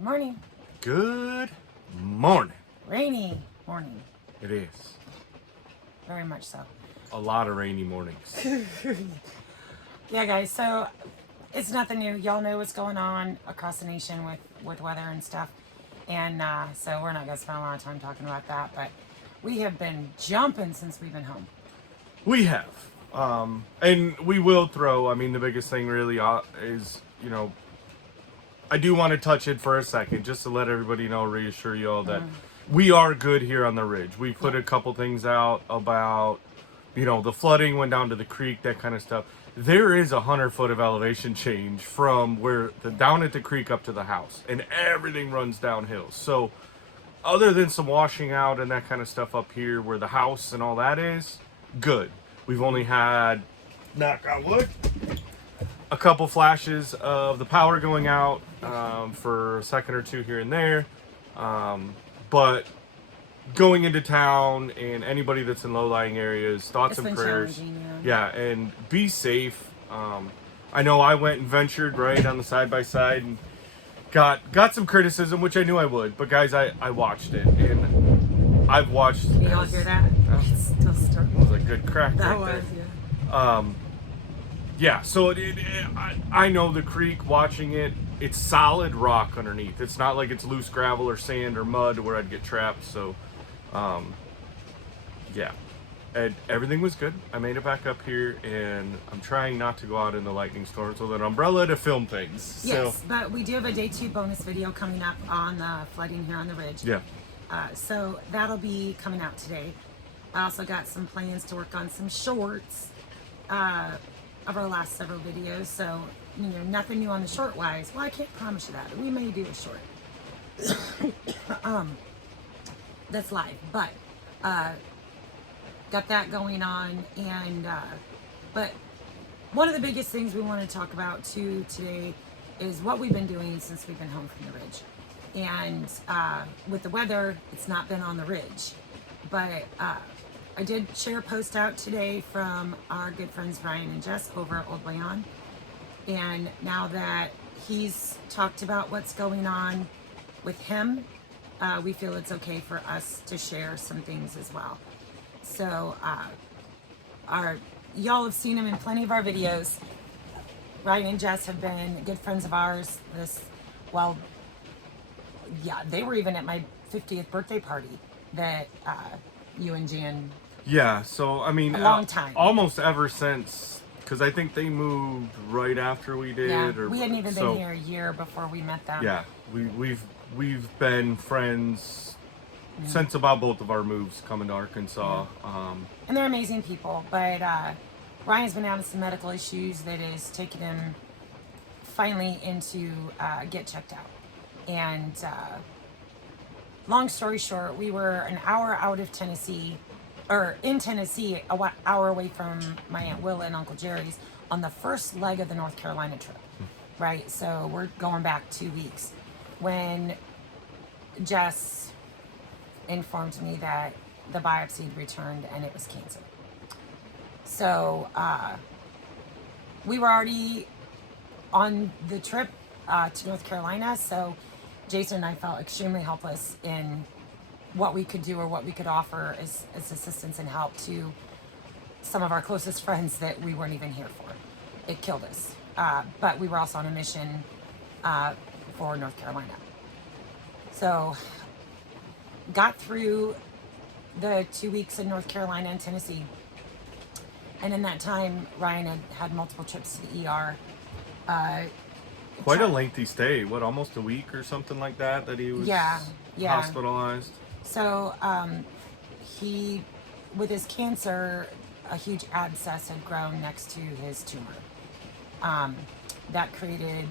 Morning. Good morning. Rainy morning. It is. Very much so. A lot of rainy mornings. Yeah, guys, so it's nothing new. Y'all know what's going on across the nation with weather and stuff. And so we're not going to spend a lot of time talking about that. But we have been jumping since we've been home. We have. And we will throw, the biggest thing really is, I do want to touch it for a second just to let everybody know, reassure you all that we are good here on the ridge. We put a couple things out about, the flooding went down to the creek, that kind of stuff. There is 100 foot of elevation change from down at the creek up to the house, and everything runs downhill. So other than some washing out and that kind of stuff up here where the house and all that is, good. We've only had, knock on wood, a couple flashes of the power going out for a second or two here and there. But going into town and anybody that's in low-lying areas, thoughts and prayers. Yeah, and be safe. I know I went and ventured right on the side-by-side and got some criticism, which I knew I would. But guys, I watched it, and I've watched. Can you all hear that? It's still starting. It was a good crack That right was, there. yeah. Yeah, so I know the creek, watching it, it's solid rock underneath. It's not like it's loose gravel or sand or mud where I'd get trapped. So, yeah. And everything was good. I made it back up here, and I'm trying not to go out in the lightning storm with an umbrella to film things. Yes, So, but we do have a day 2 bonus video coming up on the flooding here on the ridge. yeah. So that'll be coming out today. I also got some plans to work on some shorts of our last several videos. So, nothing new on the short wise. Well, I can't promise you that. We may do a short. That's live. But got that going on. And but one of the biggest things we want to talk about too today is what we've been doing since we've been home from the ridge. And with the weather, it's not been on the ridge. But I did share a post out today from our good friends Ryan and Jess over at Old Leon. And now that he's talked about what's going on with him, we feel it's okay for us to share some things as well. So y'all have seen him in plenty of our videos. Ryan and Jess have been good friends of ours. They were even at my 50th birthday party that you and Jan. Yeah, so, a long time. Almost ever since, because I think they moved right after we did. Yeah, we hadn't even been here a year before we met them. Yeah, we've been friends since about both of our moves coming to Arkansas. Yeah. And they're amazing people, but Ryan's been having some medical issues that is taking him finally into get checked out. And long story short, we were an hour out of Tennessee, or in Tennessee, an hour away from my Aunt Willa and Uncle Jerry's on the first leg of the North Carolina trip, right? So we're going back 2 weeks when Jess informed me that the biopsy had returned and it was cancer. So we were already on the trip to North Carolina, so Jason and I felt extremely helpless in what we could do or what we could offer as assistance and help to some of our closest friends that we weren't even here for. It killed us. But we were also on a mission for North Carolina. So got through the 2 weeks in North Carolina and Tennessee. And in that time, Ryan had multiple trips to the ER. Quite a lengthy stay. What, almost a week or something like that he was hospitalized? So he, with his cancer, a huge abscess had grown next to his tumor. That created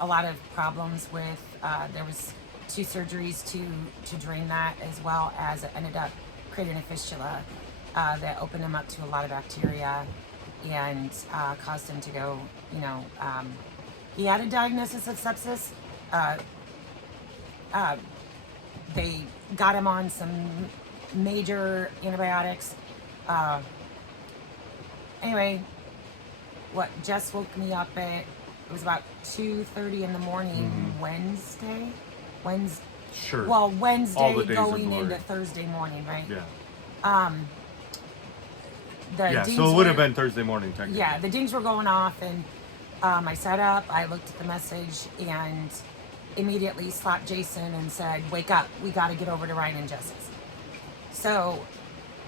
a lot of problems with, there was 2 surgeries to drain that, as well as it ended up creating a fistula that opened him up to a lot of bacteria and caused him to go, he had a diagnosis of sepsis. They got him on some major antibiotics. Anyway, Jess woke me up at, it was about 2:30 in the morning, Wednesday. Wednesday. Sure. Well, All Wednesday the days are going into blurry. Thursday morning, right? Yeah. The Yeah. dings So it would have were- been Thursday morning, technically. Yeah, the dings were going off, and I sat up, I looked at the message, and immediately slapped Jason and said, "Wake up, we got to get over to Ryan and Jess's." So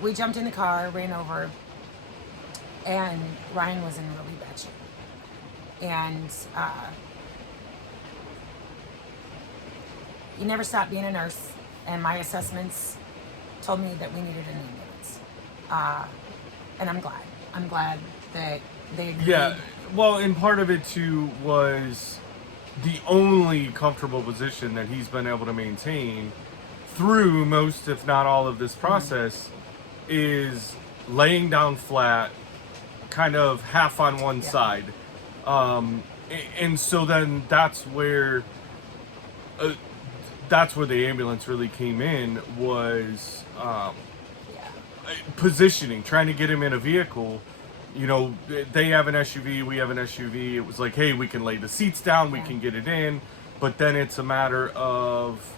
we jumped in the car, ran over, and Ryan was in really bad shape. And he never stopped being a nurse, and my assessments told me that we needed an ambulance. And I'm glad. I'm glad that they agreed. Yeah. Well, and part of it too was the only comfortable position that he's been able to maintain through most, if not all, of this process is laying down flat, kind of half on one side. And so then that's where the ambulance really came in, was positioning, trying to get him in a vehicle. You know, they have an SUV, we have an SUV. It was like, hey, we can lay the seats down, we can get it in, but then it's a matter of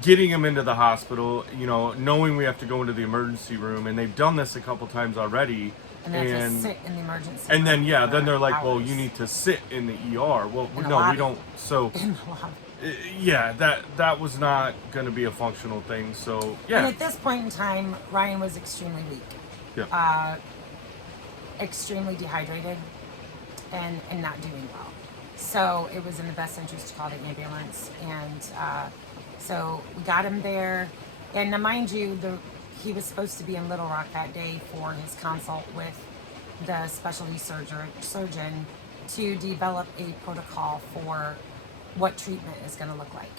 getting him into the hospital, you know, knowing we have to go into the emergency room, and they've done this a couple times already. And they have to sit in the emergency and then room then for they're like, well, hours. you need to sit in the ER. Well, In the no, we lobby. don't. So In the lobby. yeah, that was not going to be a functional thing. So And yeah, at this point in time, Ryan was extremely weak, yeah, extremely dehydrated, and not doing well. So it was in the best interest to call the ambulance. And so we got him there. And now, mind you, he was supposed to be in Little Rock that day for his consult with the specialty surgeon to develop a protocol for what treatment is going to look like.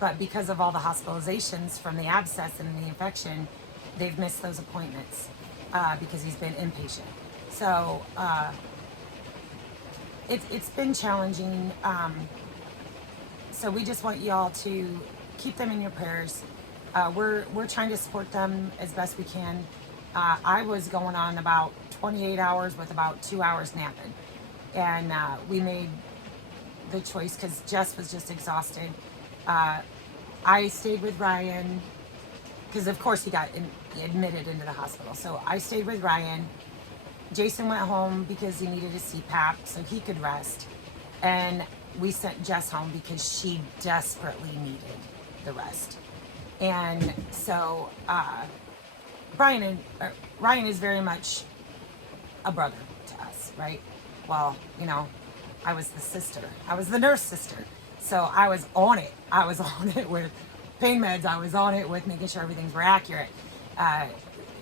But because of all the hospitalizations from the abscess and the infection, they've missed those appointments because he's been inpatient. So it's been challenging. So we just want y'all to keep them in your prayers. We're trying to support them as best we can. I was going on about 28 hours with about 2 hours napping. And we made the choice because Jess was just exhausted. I stayed with Ryan because, of course, he got admitted into the hospital. So I stayed with Ryan. Jason went home because he needed a CPAP so he could rest. And we sent Jess home because she desperately needed the rest. And so Ryan is very much a brother to us, right? Well, you know, I was the sister. I was the nurse sister. So I was on it. I was on it with pain meds. I was on it with making sure everything's were accurate.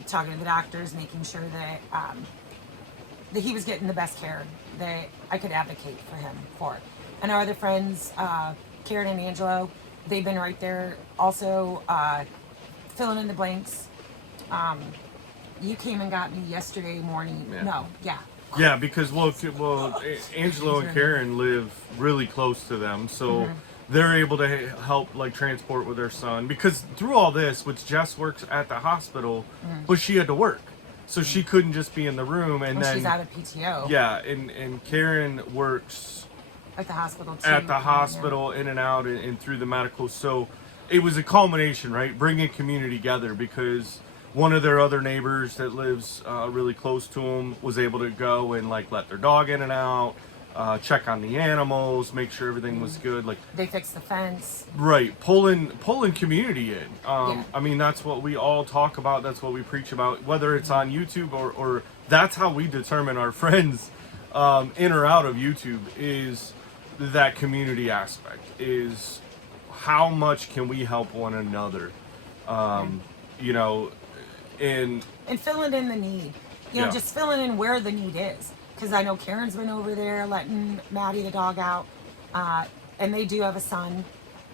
Talking to the doctors, making sure that that he was getting the best care that I could advocate for him for. And our other friends, Karen and Angelo, they've been right there also filling in the blanks. You came and got me yesterday morning. Yeah. No, yeah. yeah. Because Angelo and Karen live really close to them, so they're able to help like transport with their son. Because through all this, which Jess works at the hospital, but she had to work. So she couldn't just be in the room, and When then she's out of PTO. yeah, and Karen works At the hospital too. at the hospital, in and out, and through the medical. So it was a culmination, right? Bringing community together, because one of their other neighbors that lives really close to them was able to go and like let their dog in and out, check on the animals, make sure everything was good. Like They fixed the fence. right, pulling community in. Yeah. I mean, that's what we all talk about. That's what we preach about, whether it's on YouTube or that's how we determine our friends in or out of YouTube, is that community aspect, is how much can we help one another, you know, and filling in the need. You know, Yeah. just filling in where the need is. Because I know Karen's been over there letting Maddie the dog out. And they do have a son.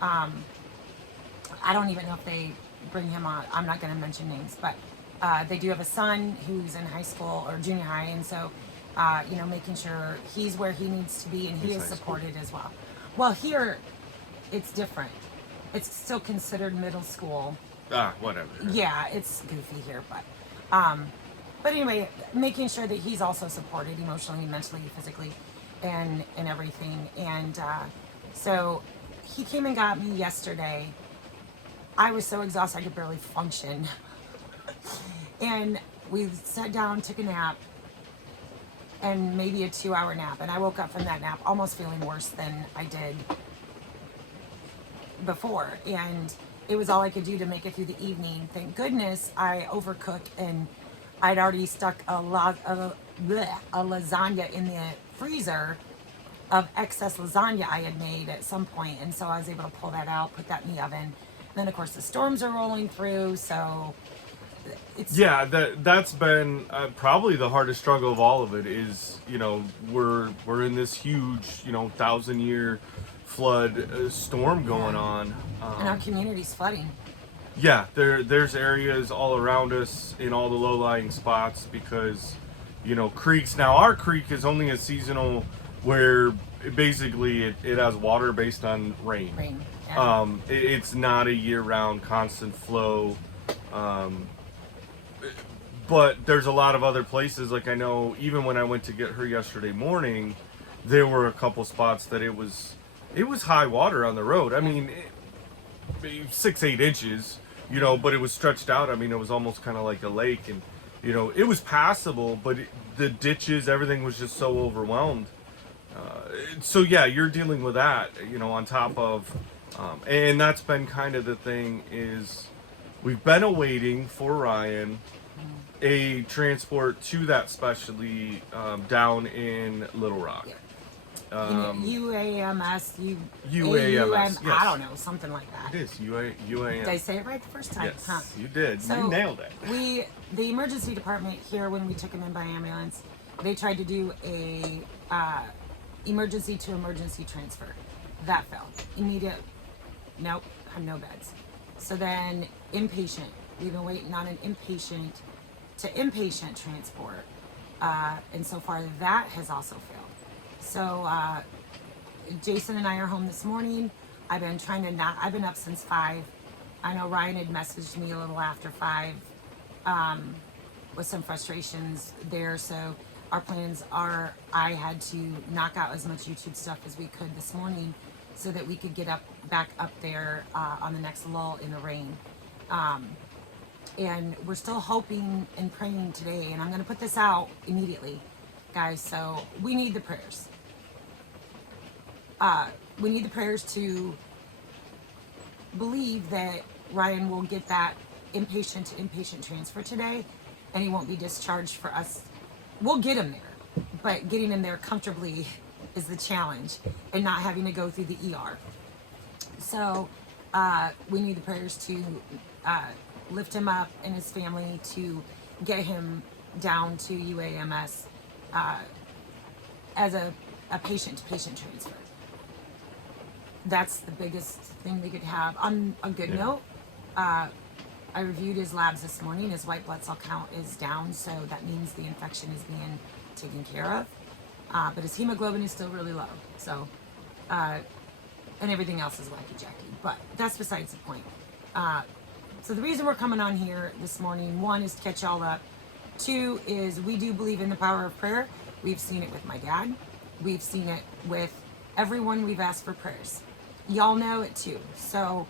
I don't even know if they bring him on. I'm not going to mention names. But they do have a son who's in high school or junior high. And so, you know, making sure he's where he needs to be and he He's is high school. supported as well. Well, here, it's different. It's still considered middle school. whatever. Yeah, it's goofy here, but anyway, making sure that he's also supported emotionally, mentally, physically, and everything. And so he came and got me yesterday. I was so exhausted I could barely function. And we sat down, took a nap, and maybe a 2-hour nap. And I woke up from that nap almost feeling worse than I did before. And it was all I could do to make it through the evening. Thank goodness I overcooked, and I'd already stuck a lasagna in the freezer of excess lasagna I had made at some point. And so I was able to pull that out, put that in the oven. And then of course the storms are rolling through, so it's that's been probably the hardest struggle of all of it. Is, you know, we're in this huge, you know, 1,000-year flood storm going on, and our community's flooding. yeah, there's areas all around us in all the low-lying spots because, you know, creeks. Now our creek is only a seasonal, where it has water based on rain. Yeah. It's not a year-round constant flow. But there's a lot of other places, like I know even when I went to get her yesterday morning, there were a couple spots that it was high water on the road. I mean, 6-8 inches, you know, but it was stretched out. I mean, it was almost kind of like a lake, and, you know, it was passable, but the ditches, everything was just so overwhelmed. So yeah, you're dealing with that, you know, on top of, and that's been kind of the thing, is we've been awaiting for Ryan a transport to that specialty down in Little Rock. UAMS, UAMS, yes. I don't know, something like that. It is UAMS. Did I say it right the first time? Yes, Huh. you did. So you nailed it. The emergency department here, when we took him in by ambulance, they tried to do a emergency to emergency transfer. That failed. Immediate, nope, have no beds. So then inpatient, we've been waiting on an inpatient to inpatient transport. And so far that has also failed. So Jason and I are home this morning. I've been up since 5. I know Ryan had messaged me a little after 5 with some frustrations there. So our plans are, I had to knock out as much YouTube stuff as we could this morning so that we could get back up there on the next lull in the rain. And we're still hoping and praying today, and I'm going to put this out immediately, guys. So we need the prayers. We need the prayers to believe that Ryan will get that inpatient to inpatient transfer today, and he won't be discharged for us. We'll get him there, but getting him there comfortably is the challenge, and not having to go through the ER. So we need the prayers to lift him up and his family, to get him down to UAMS as a patient-to-patient transfer. That's the biggest thing we could have. On a good note, I reviewed his labs this morning. His white blood cell count is down, so that means the infection is being taken care of. But his hemoglobin is still really low. So, and everything else is wacky-jacky. But that's besides the point. So the reason we're coming on here this morning, 1 is to catch y'all up. 2 is we do believe in the power of prayer. We've seen it with my dad. We've seen it with everyone we've asked for prayers. Y'all know it too. So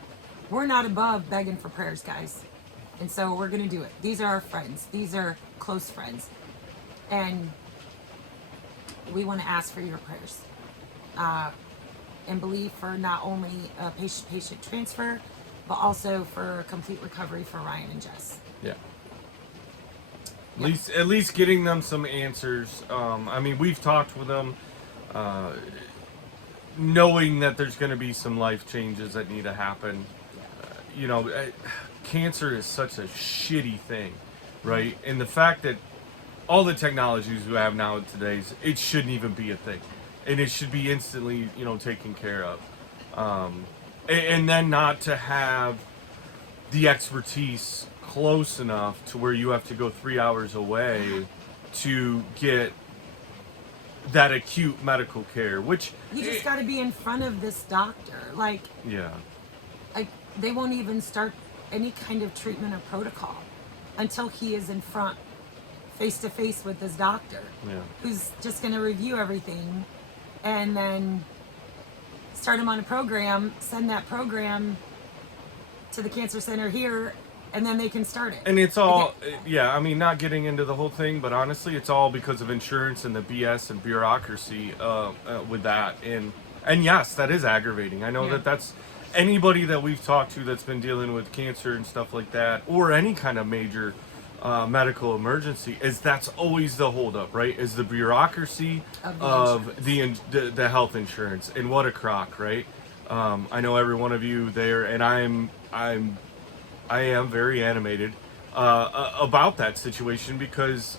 we're not above begging for prayers, guys. And so we're going to do it. These are our friends. These are close friends. And we want to ask for your prayers. And believe for not only a patient-patient transfer, but also for complete recovery for Ryan and Jess. Yeah. At least getting them some answers. I mean, we've talked with them, knowing that there's going to be some life changes that need to happen. You know, cancer is such a shitty thing, right? And the fact that all the technologies we have now today's, it shouldn't even be a thing, and it should be instantly, you know, taken care of. And then not to have the expertise close enough to where you have to go 3 hours away to get that acute medical care, which you just got to be in front of this doctor. Like they won't even start any kind of treatment or protocol until he is in front, face to face with this doctor, who's just going to review everything, and then start them on a program, send that program to the cancer center here, and then they can start it. And it's all, yeah, I mean, not getting into the whole thing, but honestly, it's all because of insurance and the BS and bureaucracy with that. And yes, that is aggravating. I know Yeah. that's anybody that we've talked to that's been dealing with cancer and stuff like that, or any kind of major medical emergency, is that's always the holdup, right? Is the bureaucracy Of the health insurance, and what a crock, right? I know every one of you there, and I am very animated about that situation, because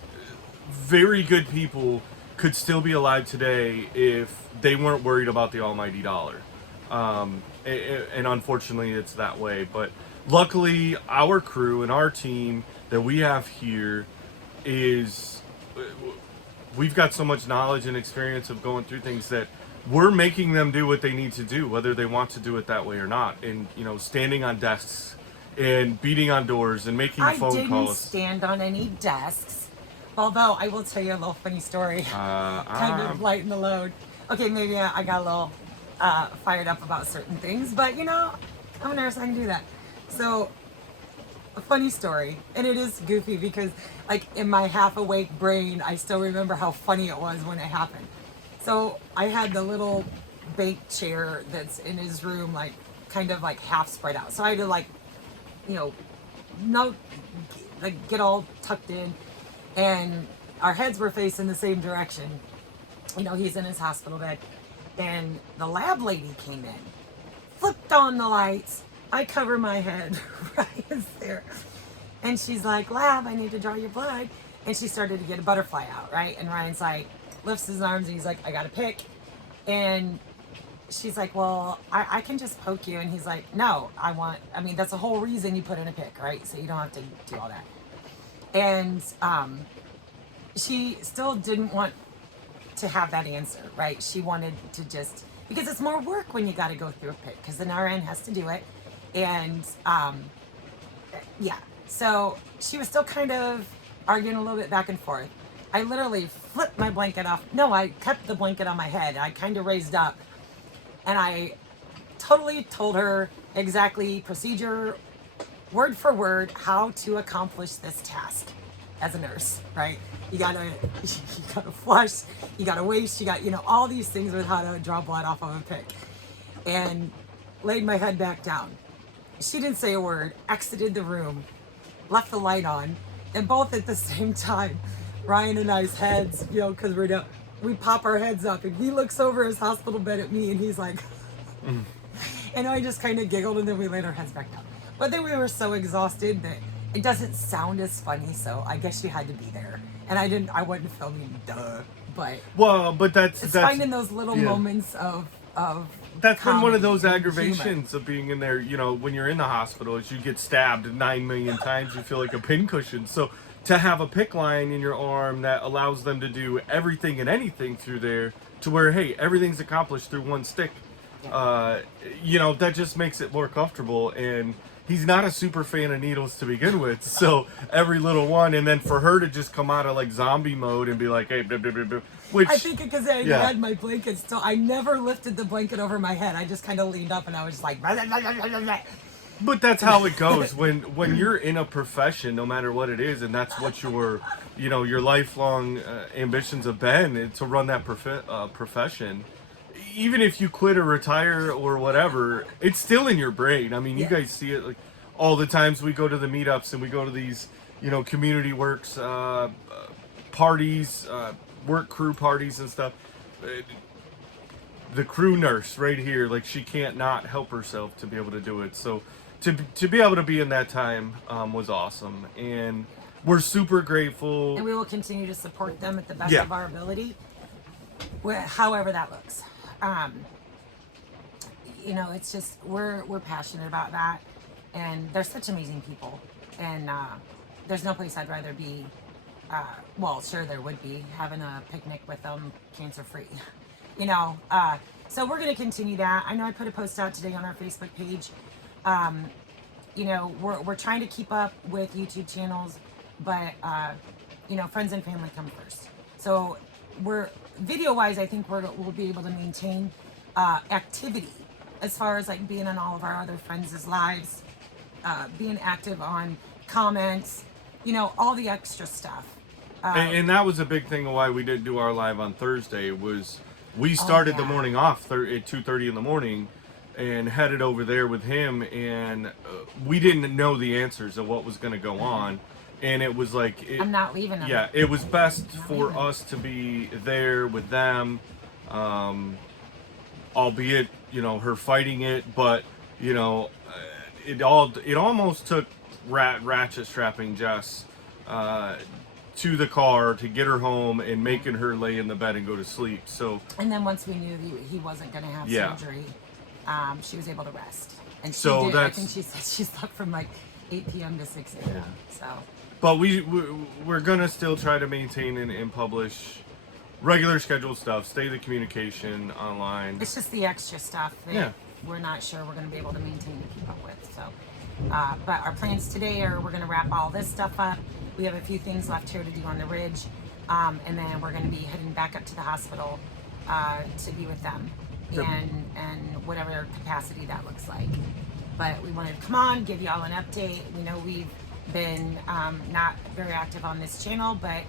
very good people could still be alive today if they weren't worried about the almighty dollar. And unfortunately, it's that way. But luckily, our crew and our team that we have here is, we've got so much knowledge and experience of going through things that we're making them do what they need to do, whether they want to do it that way or not. And, you know, standing on desks and beating on doors and making phone calls. I didn't stand on any desks. Although I will tell you a little funny story, kind of lighten the load. Okay, maybe I got a little fired up about certain things, but you know, I'm a nurse, I can do that. So, a funny story, and it is goofy because, like, in my half-awake brain, I still remember how funny it was when it happened. So, I had the little bank chair that's in his room, like, kind of like half spread out. So I had to, like, you know, get all tucked in, and our heads were facing the same direction. You know, he's in his hospital bed, and the lab lady came in, flipped on the lights. I cover my head, Ryan's there, and she's like, "Lab, I need to draw your blood," and she started to get a butterfly out, right? And Ryan's like, lifts his arms, and he's like, "I got to pick," and she's like, "Well, I can just poke you," and he's like, "No, I mean, that's the whole reason you put in a pick, right? So you don't have to do all that." And she still didn't want to have that answer, right? She wanted to just, because it's more work when you got to go through a pick, because an RN has to do it. And yeah, so she was still kind of arguing a little bit back and forth. I literally flipped my blanket off. No, I kept the blanket on my head. I kind of raised up, and I totally told her exactly, procedure, word for word, how to accomplish this task as a nurse, right? You gotta flush, you gotta waste, you got, you know, all these things with how to draw blood off of a pick. And laid my head back down. She didn't say a word, exited the room, left the light on, and both at the same time, Ryan and I's heads, you know, because we pop our heads up, and he looks over his hospital bed at me, and he's like, and I just kind of giggled, and then we laid our heads back down. But then we were so exhausted that it doesn't sound as funny, so I guess you had to be there. And I wasn't filming, but that's finding those little moments of that's been one of those comedy and aggravations humor. of being in there. You know, when you're in the hospital, as you get stabbed 9 million times, you feel like a pincushion. So to have a pick line in your arm that allows them to do everything and anything through there, to where, hey, everything's accomplished through one stick, you know, that just makes it more comfortable. And he's not a super fan of needles to begin with, so every little one, and then for her to just come out of like zombie mode and be like, "Hey," blah, blah, blah, blah, which I think because I had my blanket still, I never lifted the blanket over my head. I just kind of leaned up, and I was just like, blah, blah, blah, blah, blah. But that's how it goes when you're in a profession, no matter what it is, and that's what your, you know, your lifelong ambitions have been, to run that profession. Even if you quit or retire or whatever, it's still in your brain. I mean, you guys see it like all the times we go to the meetups and we go to these, you know, community works parties, work crew parties and stuff. The crew nurse right here, like, she can't not help herself to be able to do it. So to be able to be in that time was awesome, and we're super grateful. And we will continue to support them at the best of our ability, however that looks. You know, it's just, we're passionate about that, and they're such amazing people, and there's no place I'd rather be. Well, sure there would be, having a picnic with them, cancer free, you know. So we're going to continue that. I know I put a post out today on our Facebook page. You know, we're trying to keep up with YouTube channels, but you know, friends and family come first. So we're video wise, I think we'll be able to maintain, activity as far as like being in all of our other friends' lives, being active on comments, you know, all the extra stuff. And that was a big thing of why we didn't do our live on Thursday was we started the yeah. morning off at 2:30 in the morning and headed over there with him, and we didn't know the answers of what was going to go on, and it was like I'm not leaving them. yeah, it was best Not for leaving. us to be there with them, albeit, you know, her fighting it, but, you know, it almost took ratchet strapping Jess to the car to get her home and making her lay in the bed and go to sleep. So And then once we knew he wasn't going to have Yeah. surgery, she was able to rest. And she So did. I that's- think she said she slept from like 8 p.m. to 6 a.m. So, but we're gonna still try to maintain and publish regular scheduled stuff, stay the communication online. it's just the extra stuff that Yeah. we're not sure we're going to be able to maintain to keep up with. So, but our plans today are we're going to wrap all this stuff up. We have a few things left here to do on the ridge, and then we're going to be heading back up to the hospital to be with them, Yep. and whatever capacity that looks like. But we wanted to come on, give y'all an update. We know we've been not very active on this channel, but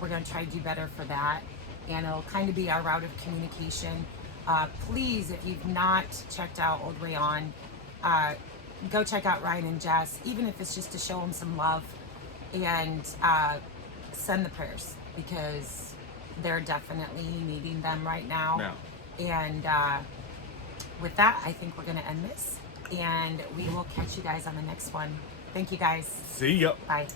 we're going to try to do better for that. And it'll kind of be our route of communication. Please, if you've not checked out Old Way On, go check out Ryan and Jess, even if it's just to show them some love and send the prayers, because they're definitely needing them right now. Yeah. And with that, I think we're going to end this, and we will catch you guys on the next one. Thank you guys. See ya. Bye.